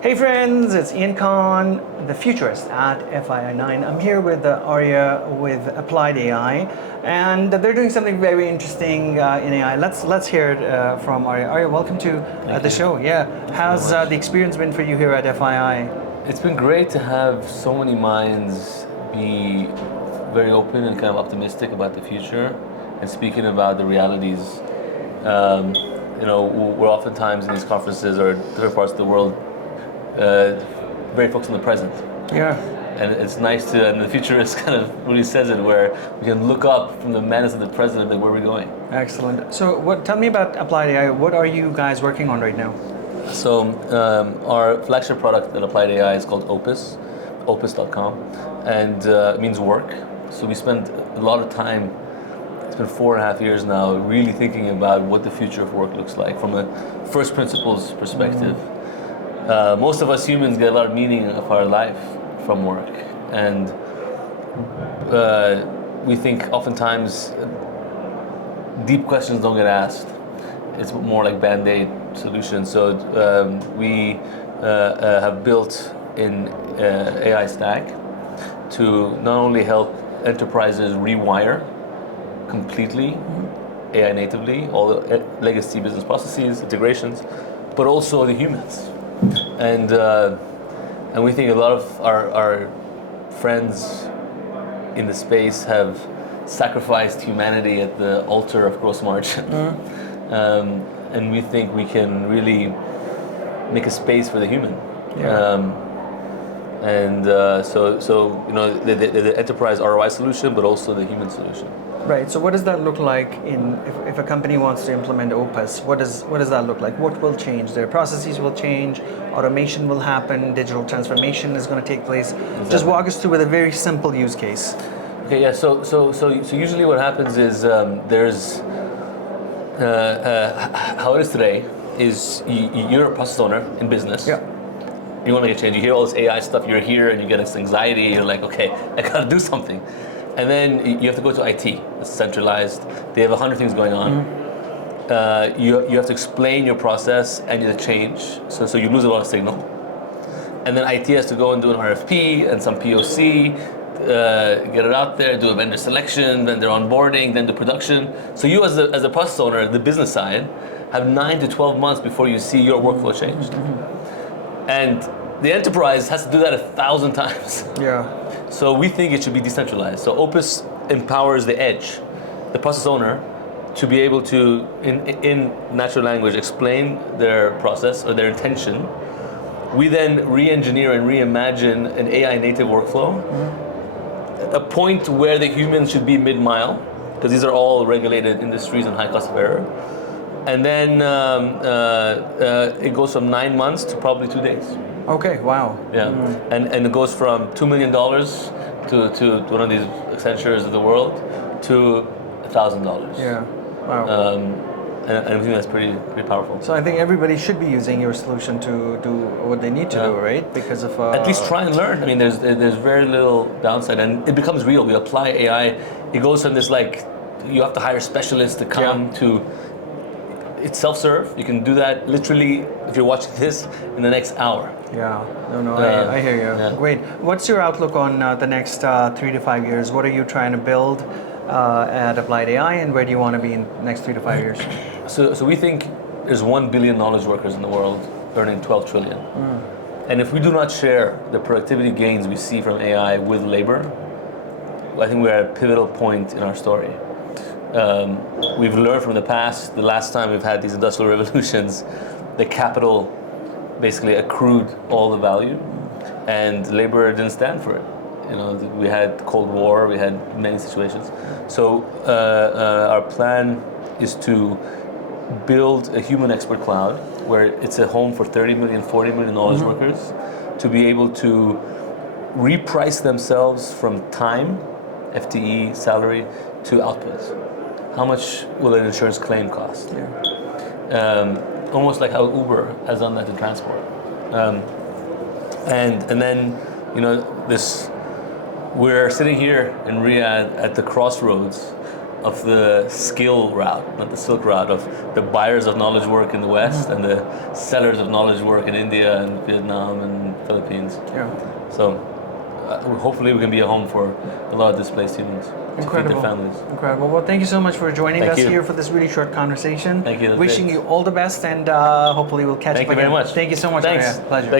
Hey friends, it's Ian Khan, the Futurist at FII9. I'm here with Arya with AppliedAI, and they're doing something very interesting in AI. Let's hear it from Arya. Arya, welcome to the show. Yeah, how's the experience been for you here at FII? It's been great to have so many minds be very open and kind of optimistic about the future and speaking about the realities. We're oftentimes in these conferences or different parts of the world very focused on the present. Yeah. And it's nice and the Futurist kind of really says it, where we can look up from the madness of the present and where we're going. Excellent. So tell me about AppliedAI. What are you guys working on right now? So our flagship product at AppliedAI is called Opus, opus.com, and it means work. So we spend a lot of time, it's been 4.5 years now, really thinking about what the future of work looks like from a first principles perspective. Most of us humans get a lot of meaning of our life from work, and we think oftentimes deep questions don't get asked. It's more like band-aid solutions. So we have built an AI stack to not only help enterprises rewire completely AI natively, all the legacy business processes, integrations, but also the humans. And we think a lot of our friends in the space have sacrificed humanity at the altar of gross margin. And we think we can really make a space for the human. Yeah. The enterprise ROI solution, but also the human solution. Right. So what does that look like if a company wants to implement Opus? What does that look like? What will change? Their processes will change, automation will happen, digital transformation is going to take place. Exactly. Just walk us through with a very simple use case. Okay. Yeah. So usually what happens is there's how it is today is you're a process owner in business. Yeah. You want to get change. You hear all this AI stuff. You're here and you get this anxiety. You're like, okay, I gotta do something. And then you have to go to IT. It's centralized. They have 100 things going on. You have to explain your process and the change. So you lose a lot of signal. And then IT has to go and do an RFP and some POC, get it out there, do a vendor selection, vendor onboarding, then the production. So you as a process owner, the business side, have 9 to 12 months before you see your workflow changed. And the enterprise has to do that 1,000 times. Yeah. So we think it should be decentralized. So Opus empowers the edge, the process owner, to be able to, in natural language, explain their process or their intention. We then re-engineer and reimagine an AI native workflow, a point where the humans should be mid-mile, because these are all regulated industries and high cost of error. And then it goes from 9 months to probably 2 days. Okay, wow. Yeah, and it goes from $2 million to one of these Accentures of the world to $1,000. Yeah, wow. And I think that's pretty powerful. So I think everybody should be using your solution to do what they need to do, right? Because of at least try and learn. I mean, there's very little downside, and it becomes real. We apply AI. It goes from this like you have to hire specialists to come to. It's self-serve. You can do that literally if you're watching this in the next hour. Yeah, I hear you. Yeah. Great. What's your outlook on the next 3 to 5 years? What are you trying to build at AppliedAI, and where do you want to be in the next 3 to 5 years? So we think there's 1 billion knowledge workers in the world earning 12 trillion. And if we do not share the productivity gains we see from AI with labor, I think we're at a pivotal point in our story. We've learned from the past, the last time we've had these industrial revolutions, the capital basically accrued all the value and labor didn't stand for it. You know, we had Cold War, we had many situations. So our plan is to build a human expert cloud where it's a home for 30 million, 40 million knowledge workers to be able to reprice themselves from time, FTE, salary, to output. How much will an insurance claim cost? Yeah. Almost like how Uber has done that in transport. And then, you know, we're sitting here in Riyadh at the crossroads of the skill route, not the silk route, of the buyers of knowledge work in the West and the sellers of knowledge work in India and Vietnam and Philippines. Yeah. So hopefully we can be a home for a lot of displaced humans to feed Incredible. their families. Incredible. Well, thank you so much for joining Thank us you. here for this really short conversation. Thank you. Wishing you all the best, and hopefully we'll catch Thank up you very again. much. Thank you so much, Thanks. Arya. Pleasure. Thank